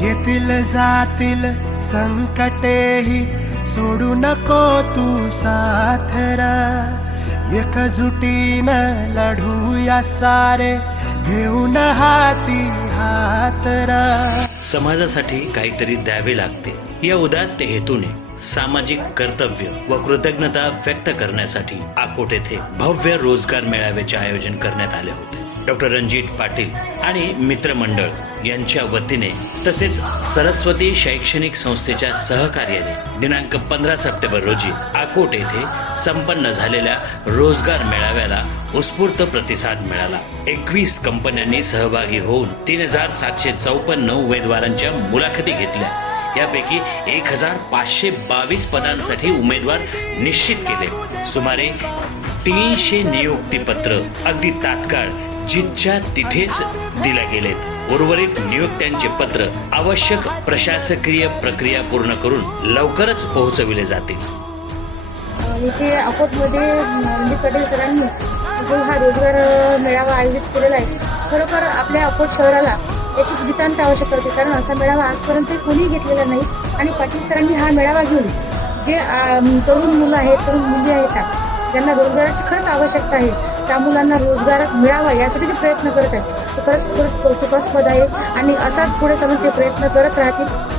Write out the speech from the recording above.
येतील जातील संकटेही. सोडू नको तू साथरा. एकजुटीनं लढूया सारे. घेऊन हाती हातरा. समाजासाठी काहीतरी द्यावे लागते. या उदात्त हेतूने सामाजिक कर्तव्य व कृतज्ञता व्यक्त करण्यासाठी आकोट येथे भव्य रोजगार मेळाव्याचे आयोजन करण्यात आले होते. डॉक्टर रणजित पाटील आणि मित्रमंडळ यांच्या वतीने तसेच सरस्वती शैक्षणिक संस्थेच्या सहकार्याने दिनांक पंधरा सप्टेंबर रोजी आकोट येथे संपन्न झालेल्या रोजगार मेळाव्याला उत्स्फूर्त प्रतिसाद मिळाला. एकवीस कंपन्यांनी सहभागी होऊन तीन हजार सातशे चौपन्न उमेदवारांच्या मुलाखती घेतल्या. यापैकी एक हजार पाचशे बावीस पदांसाठी उमेदवार निश्चित केले. सुमारे तीनशे नियुक्तीपत्र अगदी तात्काळ जिथच्या तिथेच दिल्या गेलेत. उर्वरित नियुक्त्यांचे पत्र आवश्यक प्रशासकीय प्रक्रिया पूर्ण करून लवकरच पोहोचविले जातील. इथे अकोटमध्ये रणजित पाटील सरांनी जो हा रोजगार मेळावा आयोजित केलेला आहे खरोखर आपल्या अकोट शहराला याची नितांत आवश्यक करते कारण असा मेळावा आजपर्यंत कोणी घेतलेला नाही. आणि पाटील सरांनी हा मेळावा घेऊन जे तरुण मुलं आहेत तरुण मुली आहेत ज्यांना रोजगाराची खरंच आवश्यकता आहे त्या मुलांना रोजगार मिळावा यासाठी जे प्रयत्न करत आहेत. तो खरंच खरंच कौतुकास्पद आहे आणि असाच पुढे चालून ते प्रयत्न करत राहतील.